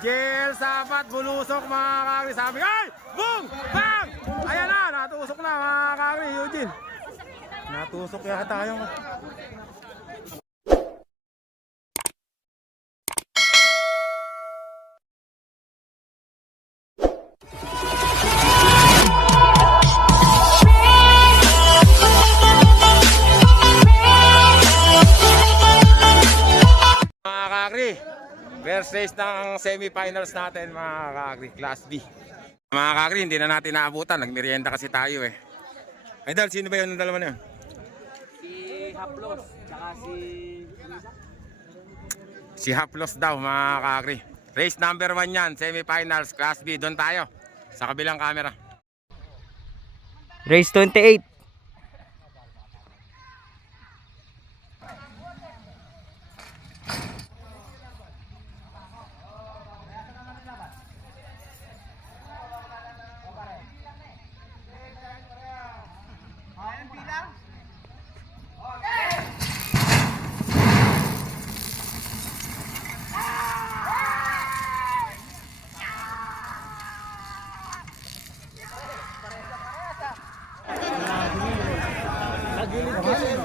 JL Sapat, bulusok mga kakri. Sabi, ay! Boom! Bang! Ayan na, natusok na mga kakri, Eugene. Natusok yata yung... Mga kakri, first race ng semifinals natin mga kakri, Class B. Mga kakri, hindi na natin naabutan, nagmerienda kasi tayo eh. Idol, sino ba yun ang dalawa na yun? Si Haplos, tsaka Si Haplos daw mga kakri. Race number 1 yan, semifinals, Class B. Doon tayo, sa kabilang camera. Race 28.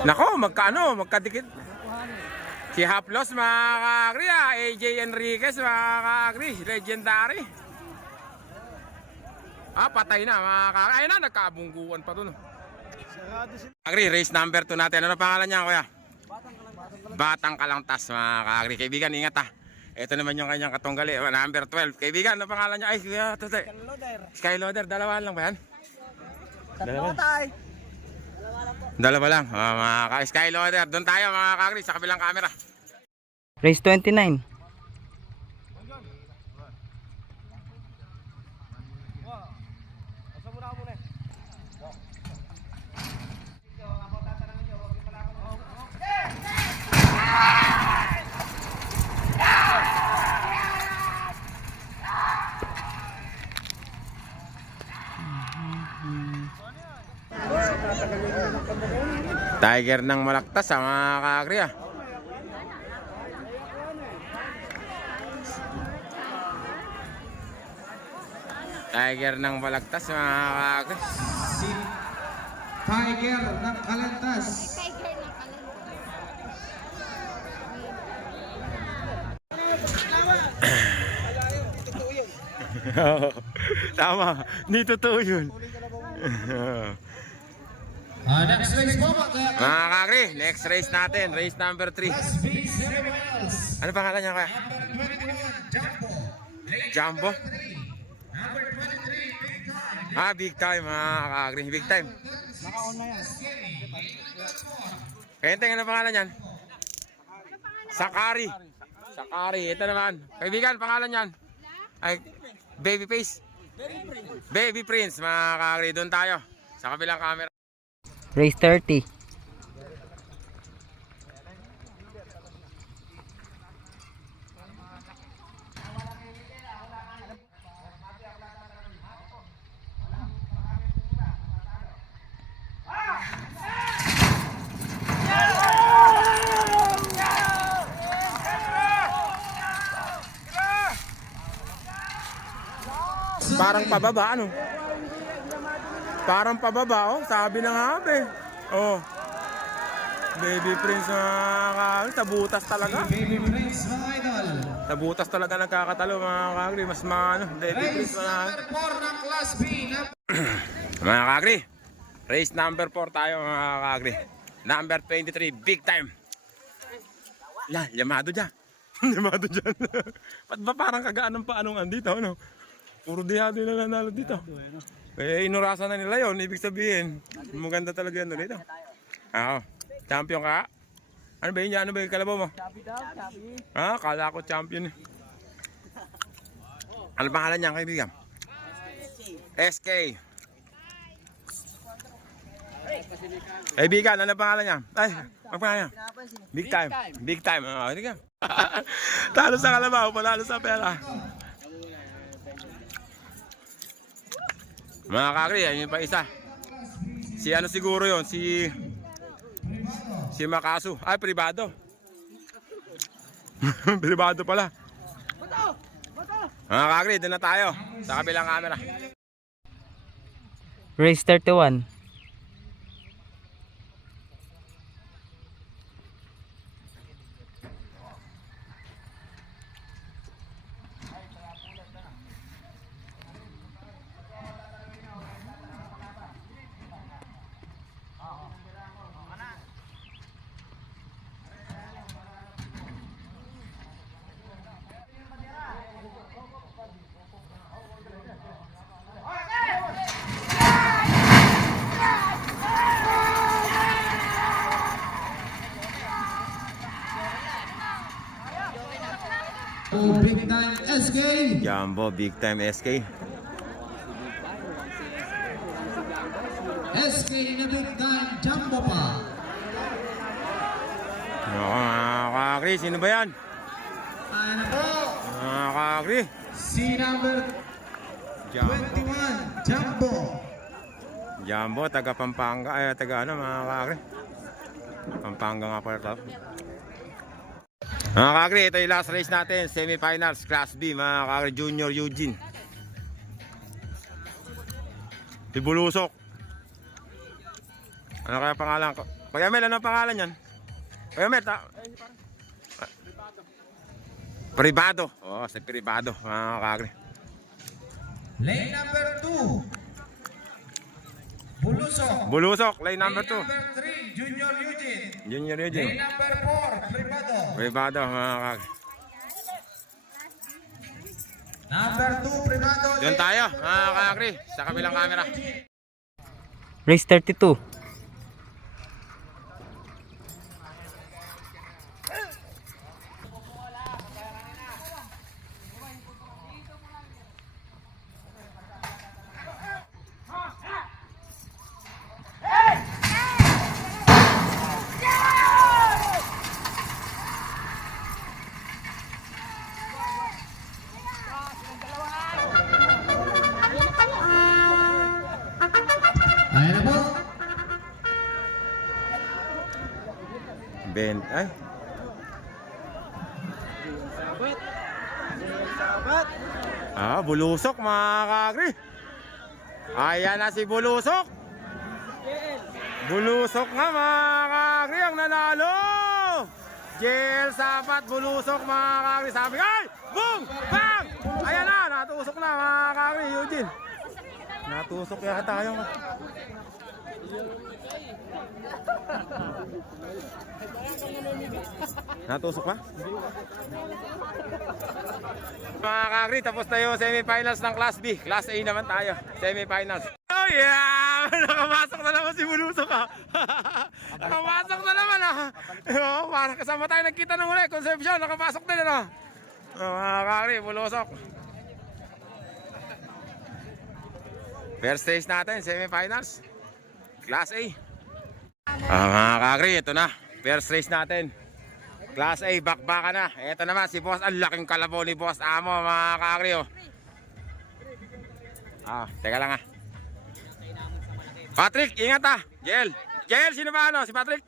Nako, magkadikit. Si Haplos mga kakri, AJ Enriquez mga kakri, legendary. Patay na mga kakri. Ayun na, nagkabungguan pa dun. Kakri, race number 2 natin. Ano pangalan niya kuya? Batang Kalangtas mga kakri. Kaibigan, ingat ha. Ito naman yung kanyang katunggali, number 12. Kaibigan, ano pangalan niya? Ay, kuya, Skyloader, dalawa lang ba yan? Dalawa. Dalawa lang, mga ka-Skyloader. Doon tayo mga kakri sa kabilang camera. Race 29. Tiger ng Malaktas mga kakri. Tiger ng Malaktas mga kakri. Si Tiger ng Kalantas. Tama, hindi totoo yun. Next race po Mga kakri, next race natin, race number 3. Ano pangalan niya kaya? Jumbo? Big time mga kakri, big time. Kaya ano pangalan niyan? Sakari. Sakari, ito naman. Kaibigan, pangalan niyan? Ay, Baby Face. Baby Prince mga kakri, doon tayo sa kabilang camera. Race 30. Parang pababa ano? Parang pababa oh, sabi na nga oh. Baby Prince tabutas talaga. Baby Prince mga idol. Tabutas talaga nagkakatalo mga kakri, mas Baby Prince Number 4 ng Class B. Mga kakri. Race number 4 tayo mga kakri. Number 23, big time. Yamado dyan. Yamado dyan. Ba't ba parang kagaan ng paanong andito ano? Puro dihado yung nanalo dito. Kaya inurasan na nila yun, ibig sabihin. Maganda talaga yan dito. Champion ka? Ano ba yun? Ano ba yung kalabaw mo? Kala ko champion. Ano pangalan niya kaibigan? SK. Kaibigan, ano pangalan niya? Ay, ang pangalan niya? Big time. Big time. Talo sa kalabaw, panalo sa pera. Mga kakri, ayun pa isa. Si ano siguro yon, si Makasu. Ay, privado. Privado pala. Mga kakri, doon na tayo. Sa kabilang camera. Race 31. Oh, big time SK. Jumbo, big time SK. SK na big time Jumbo pa. Mga kakri, sino ba yan? Ayan na po. Mga kakri. Si number 21 Jumbo. Jumbo, taga Pampanga. Ay, taga ano, mga kakri. Pampanga nga pala ito. Mga kakri, ito yung last race natin. Semifinals, Class B, mga kakri. Junior Eugene. Ibulusok. Ano kaya pangalan ko? Kuya Mel, ano pangalan yan? Kuya Mel, Privado. Oo, sa Privado, mga kakri. Lane number 2. Bulusok. Bulusok, lane number 2. Lane number 3 Junior Eugene. Junior Lane Eugene. number 4 Privado. Privado, mga kakri. Number 2 Privado. Doon tayo, mga kakri, sa kabilang camera. Race 32. Ayan na po. Ben, ay. Bulusok, mga kakri. Ayan na si Bulusok. Bulusok nga, mga kakri, ang nanalo. Jel Sabat, Bulusok, mga kakri. Sabi, ay! Boom! Bang! Ayan na, natusok na, mga kakri, Eugene. Natusok yata tayo. Natusok ba? Mga kakri, tapos tayo semifinals ng Class B. Class A naman tayo. Semifinals. Oh yeah! Nakapasok na naman si Bulusok ha. Nakapasok na naman ha. Oh, parang kasama tayo nagkita ng uli. Conception, nakapasok din na. Mga kakri, Bulusok. First stage natin, semifinals. Class A. Mga kakri, ito na. First race natin. Class A, bakbaka na. Ito naman si Boss. Ang laking kalabaw ni Boss Amo, mga kakri. Oh. Teka lang Patrick, ingat Jel. Jel, sino ba ano? Si Patrick?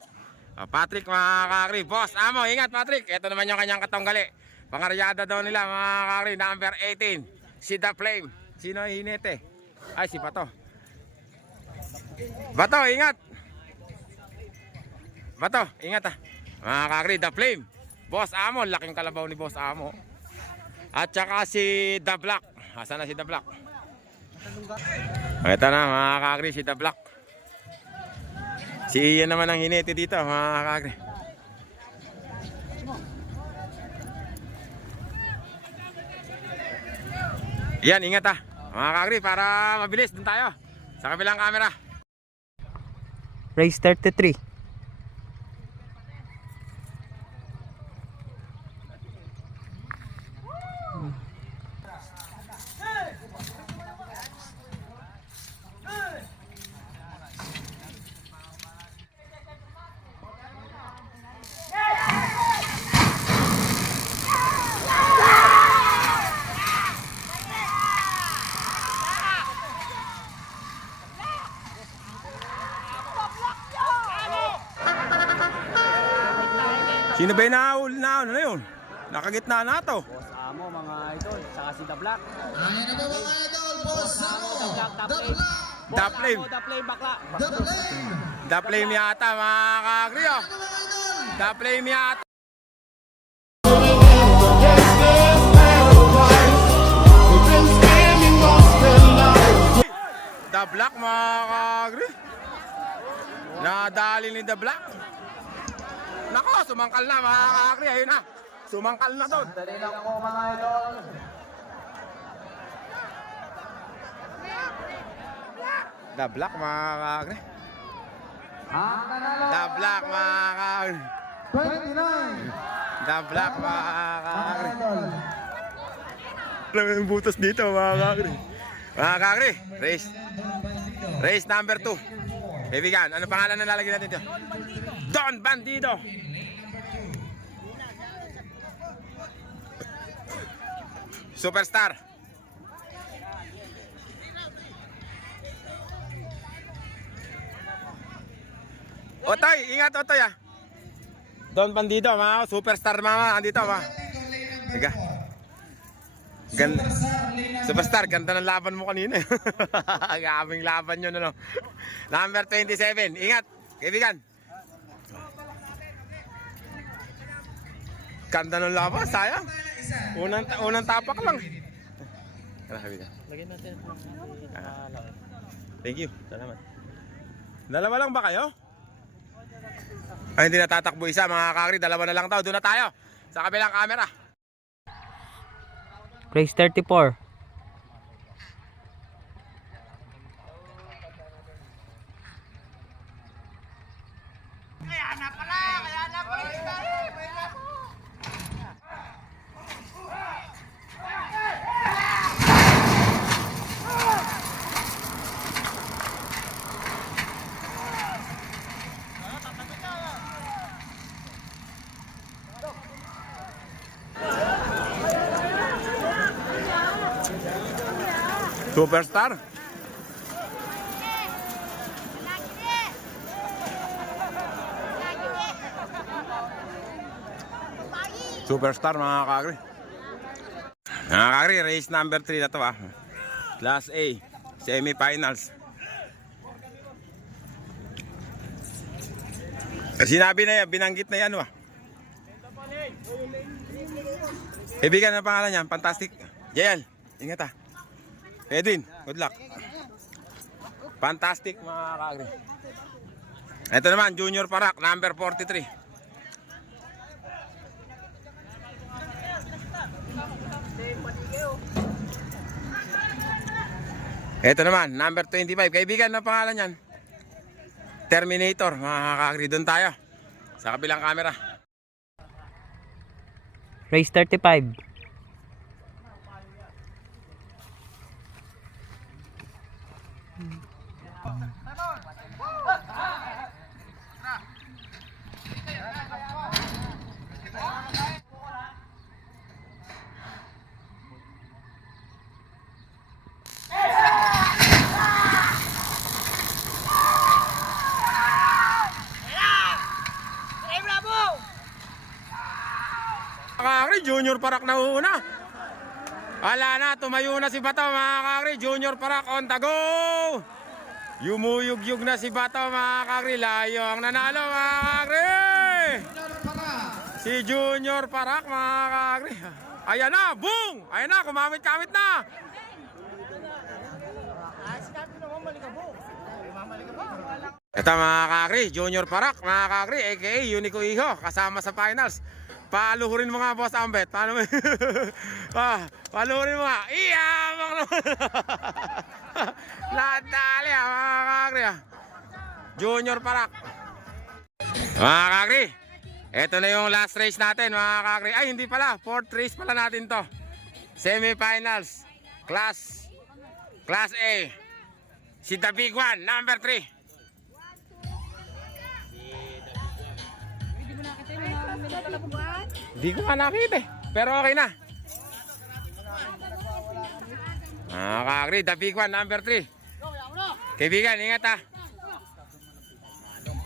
Patrick, mga kakri. Boss Amo, ingat Patrick. Ito naman yung kanyang katonggali. Pangaryada daw nila, mga kakri. Number 18. Si The Flame. Sino yung hinete? Ay, si Bato. Bato, ingat. Bato, ingat Mga kakri, The Flame. Boss Amo, laking kalabaw ni Boss Amo. At saka si The Black. Asan na si The Black? Ito na, mga kakri, si The Black. Si Ian naman ang hinete dito, mga kakri. Yan, ingat mga kakri, para mabilis dun tayo sa kabilang camera. Race 33. Sino ba yung na yun? Nakagitna na to. Boss Amo. mga idol, saka si The Black. Ayan na po mga idol, Boss Samo. The Black, The The Flame. Black. The Flame. The Flame bakla. The Flame. The Flame yata mga ka-agri oh. Ano mga idol? The Flame yata. The Black mga ka-agri. Nadali ni The Black. Nako, sumangkal na mga ka-agri. Ayun na. Sumangkal na doon. Dali lang po mga idol. The Black mga ka-agri. Ang nanalo. The Black mga ka-agri. 29. The Black mga ka-agri. Idol. Alam mo yung butas dito mga ka-agri. Mga ka-agri, race number 2. Kaibigan, ano pangalan na lalagyan natin dito? Don Bandido. Superstar. Otoy, ingat Otoy ah. Don Bandido, mga superstar mama, andito ma. Tiga. Superstar, ganda ng laban mo kanina. Ang aming laban yun, ano. Number 27, ingat, kaibigan. Ganda ng laban, sayang. Unang tapak lang. Tara, kaibigan. Lagyan natin ng Thank you, salamat. Dalawa lang ba kayo? Ay, hindi natatakbo isa, mga kakri. Dalawa na lang daw, doon na tayo. Sa kabilang camera. Race 34. Superstar. Superstar mga kakri. Mga kakri, race number 3 na to ah. Class A, semi-finals. Sinabi na yan, binanggit na yan ah. Kaibigan, ano pangalan niyan? Fantastic. Jael, ingat ah. Edwin, good luck. Fantastic mga kakri. Ito naman, Junior Parak, number 43. Ito naman, number 25. Kaibigan, ano pangalan niyan? Terminator, mga kakri. Doon tayo. Sa kabilang camera. Race 35. Kakri, Junior Parak na una. Ala na, tumayo na si Bato mga kakri. Junior Parak on the go. Yumuyug-yug na si Bato mga kakri. Layo ang nanalo mga kakri. Si Junior Parak mga kakri. Ayan na, boom! Ayan na, kumamit-kamit na. Ito mga kakri, Junior Parak mga kakri, aka Unico Iho, kasama sa finals. Paluhurin mo nga, Boss Ambet. Paano mo? Paluhurin mo nga. Iyamang naman. Nadali mga kakri. Junior Parak. Mga kakri, ito na yung last race natin mga kakri. Ay, hindi pala. Fourth race pala natin to. Semi-finals. Class A. Si The Big One, number 3. Hindi ko nga nakita eh. Pero okay na. Kakri, The Big One, number 3. Kaibigan, ingat ha.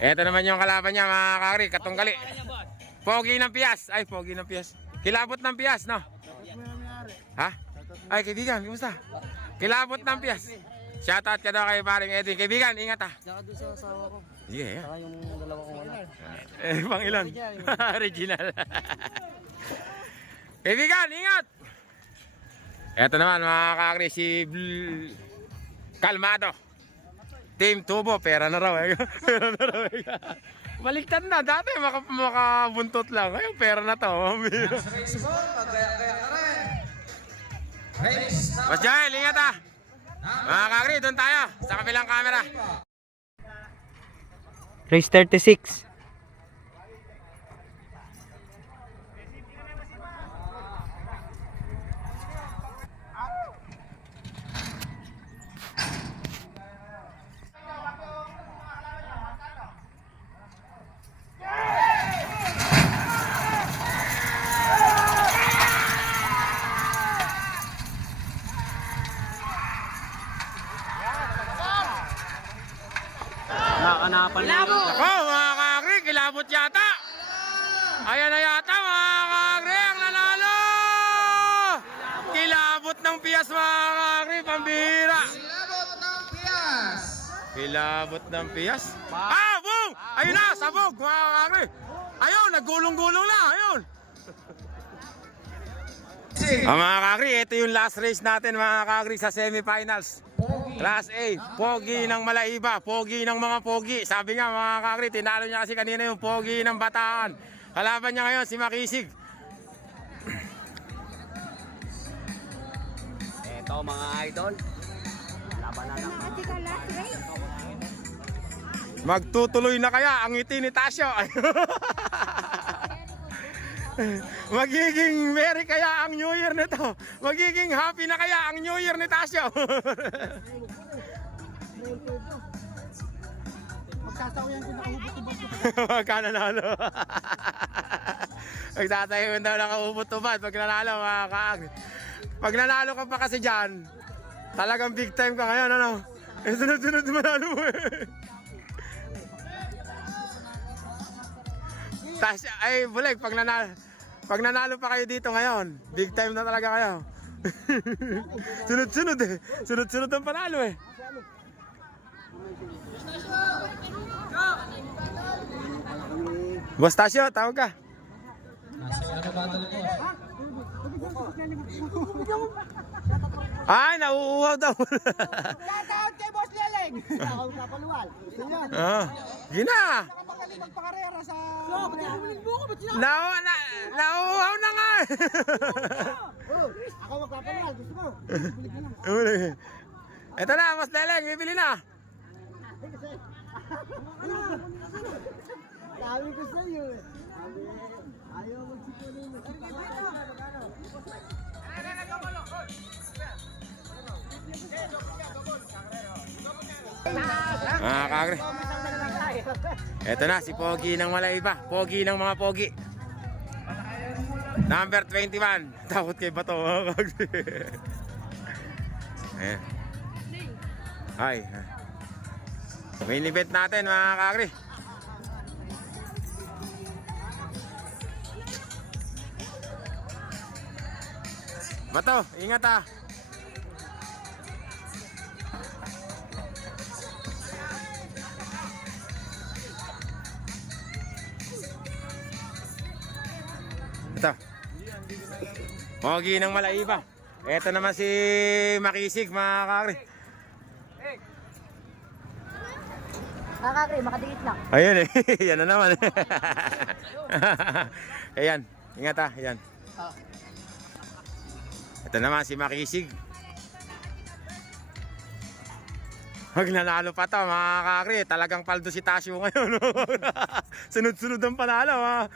Ito naman yung kalaban niya mga kakri, katunggali. Pogi ng Pias. Ay, pogi ng Pias. Kilabot ng Pias, no? Ha? Ay, kaibigan, kumusta? Kilabot ng piyas. Shoutout ka daw kay paring Edwin. Kaibigan, ingat ha. Tsaka doon sa asawa ko. Sige, yeah. Tsaka yung dalawa kong anak. Pang ilan? Original. Kaibigan, ingat! Eto naman mga kakri, si Kalmado. Team Tubo, pera na raw. Pera na raw. Baliktad na, dati makabuntot lang. Ngayon, pera na to. Race po, magkaya-kaya ka rin. Race number Mas Jael, ingat ha. Mga kakri, doon tayo. Sa kabilang camera. Race 36. Nakanapan na yun. Ako, mga kakri, kilabot yata. Ayan na yata, mga kakri, ang nanalo. Kilabot ng piyas, mga kakri, pambira. Kilabot ng Pias. Kilabot ng piyas. Ah, boom! Ayun na, sabog, mga kakri. Ayun, nagulong-gulong na, ayun. Mga kakri, ito yung last race natin, mga kakri, sa semifinals. Class A, pogi ng Malaiba, pogi ng mga pogi. Sabi nga mga kakri, tinalo niya kasi kanina yung pogi ng Bataan. Kalaban niya ngayon si Makisig. Ito mga idol. Laban na lang. Magtutuloy na kaya ang ngiti ni Tasyo? Magiging merry kaya ang New Year nito? Magiging happy na kaya ang New Year ni Tasyo? Magka nanalo. Magtatayo daw ng kaubot-ubad pag nanalo, mga kaag. Pag nanalo ka pa kasi dyan, talagang big time ka ngayon, ano? Eh, sunod-sunod manalo mo eh. Tas, ay, bulig, pag nanalo pa kayo dito ngayon, big time na talaga kayo. Sunod-sunod eh. Sunod-sunod ang panalo eh. Boss Tasyo, tawag ka. Ay, nauuhaw daw. Shoutout kay Boss Leleng! Ako sa paluwal. Gusto niya? Gina. Magaling magpakarera sa... Nauuhaw na nga. Ako magpapaluwal. Gusto mo? Ito na, Boss Leleng, bibili na. Sabi ko sa iyo eh. Ayaw magsipunin mo. Kagre. Ito na, si Pogi ng Malaiba. Pogi ng mga Pogi. Number 21. Takot kay Bato, mga kagre. Ayan. Ay. Main event natin, mga kagre. Bato, ingat ah. Ito. Pogi ng Malaiba. Ito naman si Makisig, mga kakri. Kakakri, makadikit lang. Ayun eh. Yan na naman. Ayan. Ingat ah. Ayan. Ito naman si Makisig. Pag nanalo pa to, mga kakri, talagang paldo si Tasyo ngayon. Sunod-sunod ang panalo.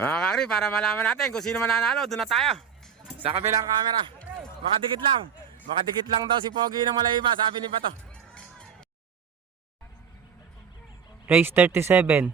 Mga kakri, para malaman natin kung sino mananalo, doon na tayo. Sa kabilang camera. Makadikit lang. Makadikit lang daw si Pogi ng Malaiba, sabi ni Bato. Race 37.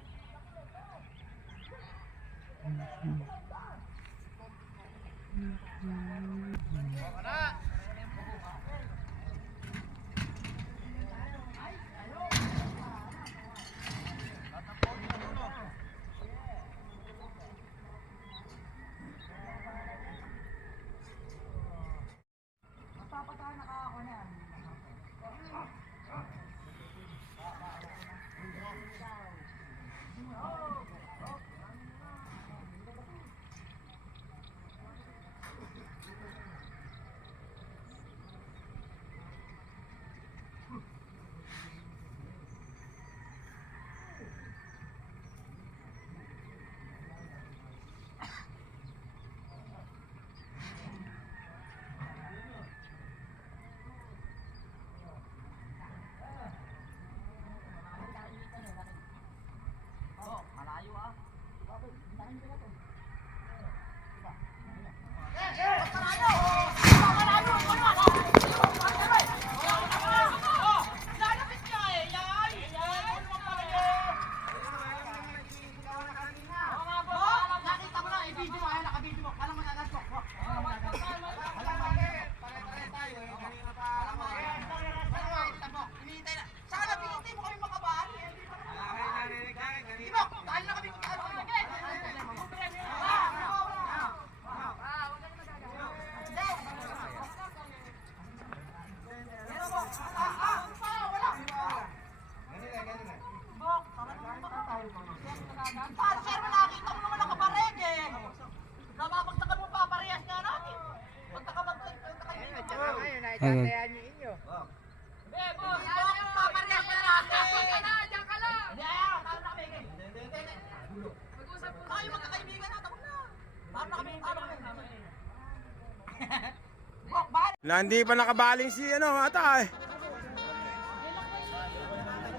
Hindi pa nakabaling si ano ata eh.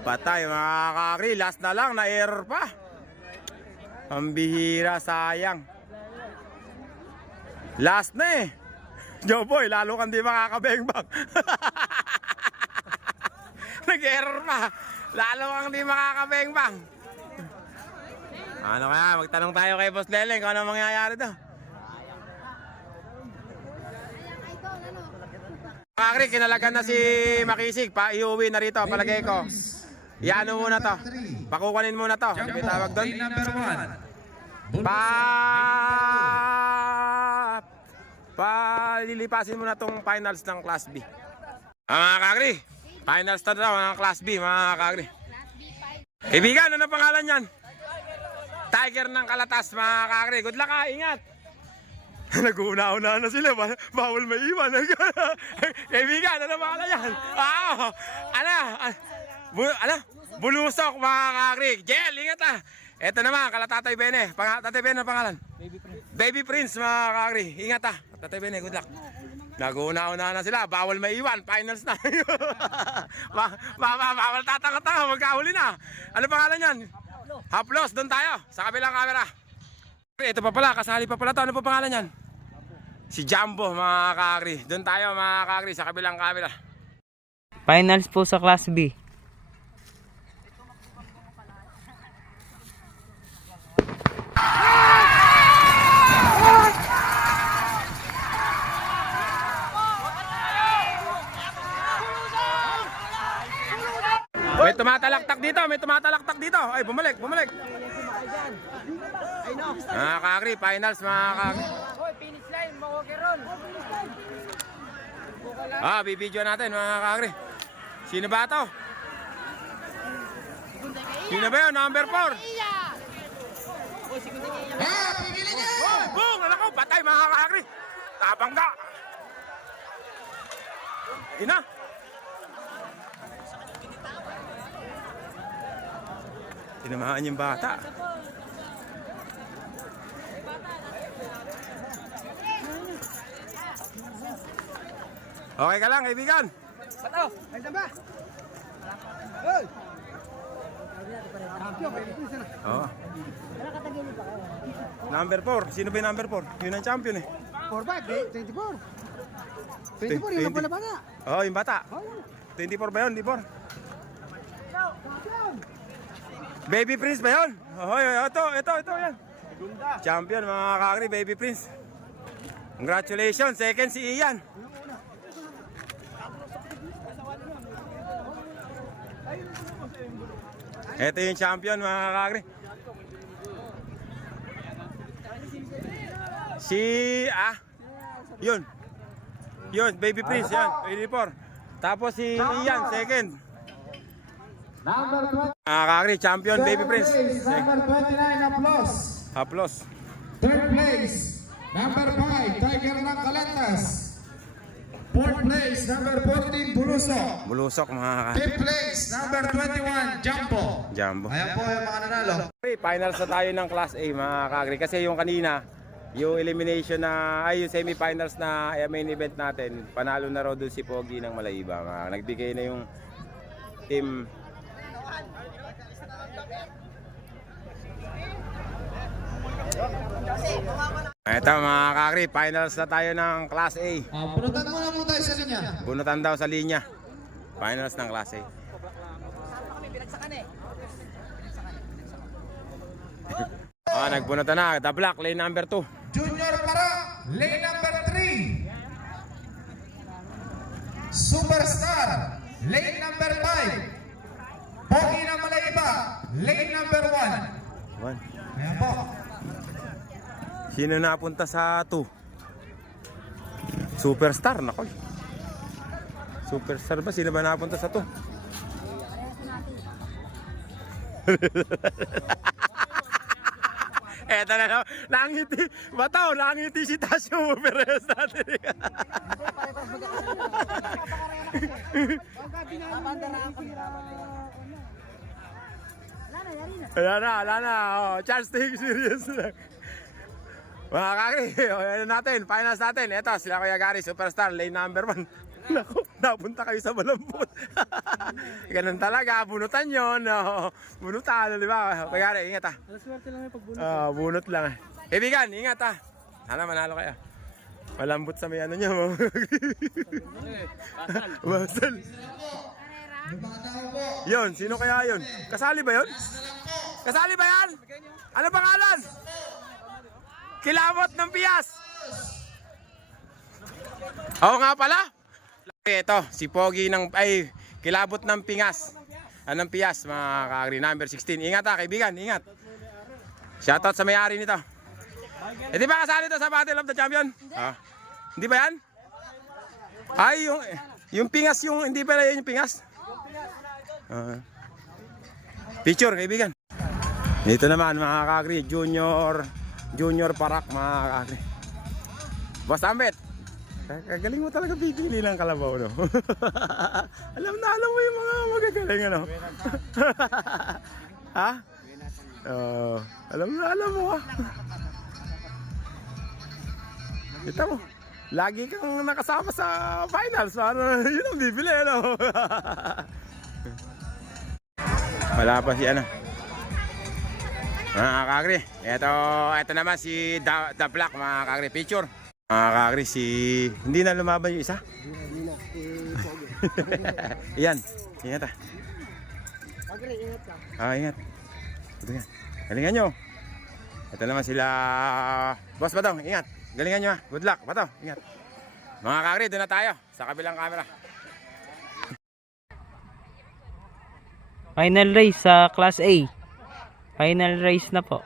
Patay mga kakri, last na lang, na-error pa. Ang bihira, sayang. Last na eh. Joboy, lalo kang di makakabengbang. Nag-error pa. Lalo kang di makakabengbang. Ano kaya, magtanong tayo kay Boss Leleng kung ano mangyayari daw. Kakri, kinalagan na si Makisig. Iuwi na rito, palagay ko. Iano muna to. Pakukunin muna to. Ano tawag doon? Lilipasin muna tong finals ng Class B. Mga kakri, finals na daw ng Class B, mga kakri. Kaibigan, ano pangalan yan? Tiger ng Kalatas, mga kakri. Good luck ha, ingat. Nag-una-una na sila, bawal maiwan. Kaibigan, ano pangalan yan? Bulusok, mga kakri. Jel, ingat ha. Eto naman, Kalatatay Bene. Tatay Bene, ang pangalan? Baby Prince, mga kakri. Ingat ha. Tatay Bene, good luck. Nag-una-una na sila, bawal maiwan, finals na. Bawal tatanga-tanga, magkahuli na. Ano pangalan yan? Haplos, doon tayo, sa kabilang camera. Ito pa pala, kasali pa pala to. Ano pa pangalan yan? Si Jumbo, mga kakri. Doon tayo, mga kakri, sa kabilang camera. Finals po sa Class B. May tumatalaktak dito, may tumatalaktak dito. Ay, bumalik. Mga kakri, finals, mga kakri. Finish line, mawakiron. Bibidyo natin, mga kakri. Sino ba to? Sino ba yun? Number 4. Pigilin niya! Boom! Alam ko, patay, mga kakri. Tabangga. Ina. Tinamaan yung bata. Okay ka lang, kaibigan? Bato, ay ba? Hoy! Oo. Number 4. Sino ba yung number 4? Yun ang champion eh. 4-5, 24. 24, yung pala bata. Oo, yung bata. 24 ba yun? 24. Baby Prince ba yun? Ito, yan. Champion, mga kakri, Baby Prince. Congratulations, second si Ian. Ito yung champion, mga kakri. Yun, Baby Prince, yan, 24. Tapos si Ian, second. Number 20. Kakri, champion, Baby Prince. Number 29, Haplos. Haplos. Third place, number 5, Tiger ng Kalatas. Fourth place, number 14, Bulusok. Bulusok, mga kakri. Fifth place, number 21, Jumbo. Jumbo. Ayan po yung mga nanalo. Finals na tayo ng Class A, mga kakri. Kasi yung kanina, yung elimination yung semifinals na main event natin, panalo na raw doon si Pogi ng Malaiba. Nagbigay na yung team. Ito, mga kakri, finals na tayo ng Class A. Punutan muna po tayo sa linya. Bunutan daw sa linya. Finals ng Class A. Nagbunutan na. The Black, lane number 2. Junior Para, lane number 3. Superstar, lane number 5. Pogi ng Malaiba, lane number 1. Ayan po. Sino napunta sa 2? Superstar, nako. Superstar ba? Sino ba napunta sa 2? Eto na no, nangiti. Bataw, nangiti si Tasyo Perez natin. Wala na. Oh, chance to serious lang. Mga kakri, ano natin, finals natin. Ito, sila Kuya Gary, superstar, lane number 1. Naku, napunta kayo sa malambot. Ganun talaga, bunutan yun. No? Bunutan, di ba? Kuya Gary, ingat Swerte lang yung pagbunot. bunot lang. Ibigan, ingat Sana manalo kayo. Malambot sa may ano nyo. Basal. Yun, sino kaya yun? Kasali ba yun? Kasali ba yan? Ano pangalan? Kilabot ng Pias. Oo nga pala. Ito, si Pogi ng, Kilabot ng Pingas. Anong Pias, mga kakri, number 16. Ingat kaibigan, ingat. Shoutout sa may-ari nito. Di ba kasali ito sa Battle of the Champion? Hindi ba yan? Ay, yung Pingas, hindi pala yun yung Pingas. Picture, kaibigan. Ito naman, mga kakri, Junior Parak, mga kakri. Boss Ambet, kagaling mo talaga pipili ng kalabaw, no? alam mo yung mga magagaling, ano? Ha? Alam mo, ha? Kita mo, lagi kang nakasama sa finals, yun ang bibili, ano? Wala pa si ano. Mga kakri, ito naman si The Black, mga kakri, picture. Mga kakri, hindi na lumaban yung isa? Hindi na, Iyan, ingat Agri, ingat ka. ingat. Ito nga, galingan nyo. Ito naman sila, Boss Batong, ingat. Galingan nyo good luck, Batong, ingat. Mga kakri, doon na tayo, sa kabilang camera. Final race sa Class A. Final race na po.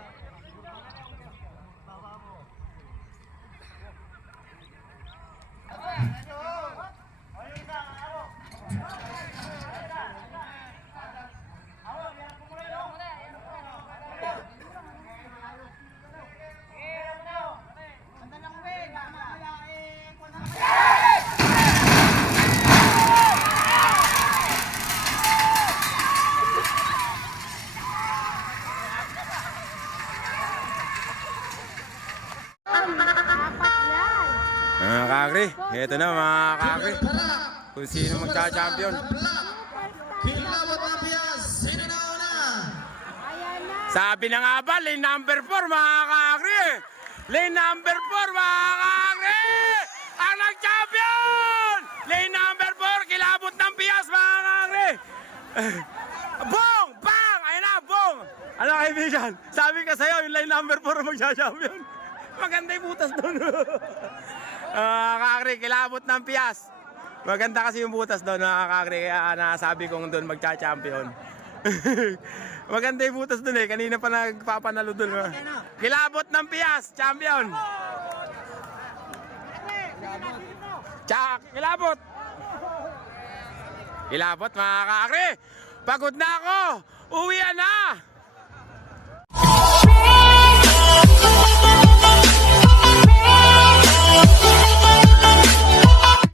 Mga kakri, ito na mga kakri. Kung sino magcha-champion. Kilabot ng Pias, sino na una? Sabi na nga ba, lane number 4 mga kakri. Lane number 4 mga kakri. Ang nag-champion! Lane number 4, Kilabot ng Pias mga kakri. Bong! Bang! Ayun na, bong! Ano kaibigan? Sabi ka sa'yo, yung lane number 4 ang magcha-champion. Maganda yung butas doon. Kakri, Kilabot ng Pias. Maganda kasi yung butas doon, kakri, kaya nasabi kong doon magcha-champion. Maganda yung butas doon kanina pa nagpapanalo doon. Kilabot ng Pias, champion. Kilabot. Kilabot mga kakri. Pagod na ako. Uwian na.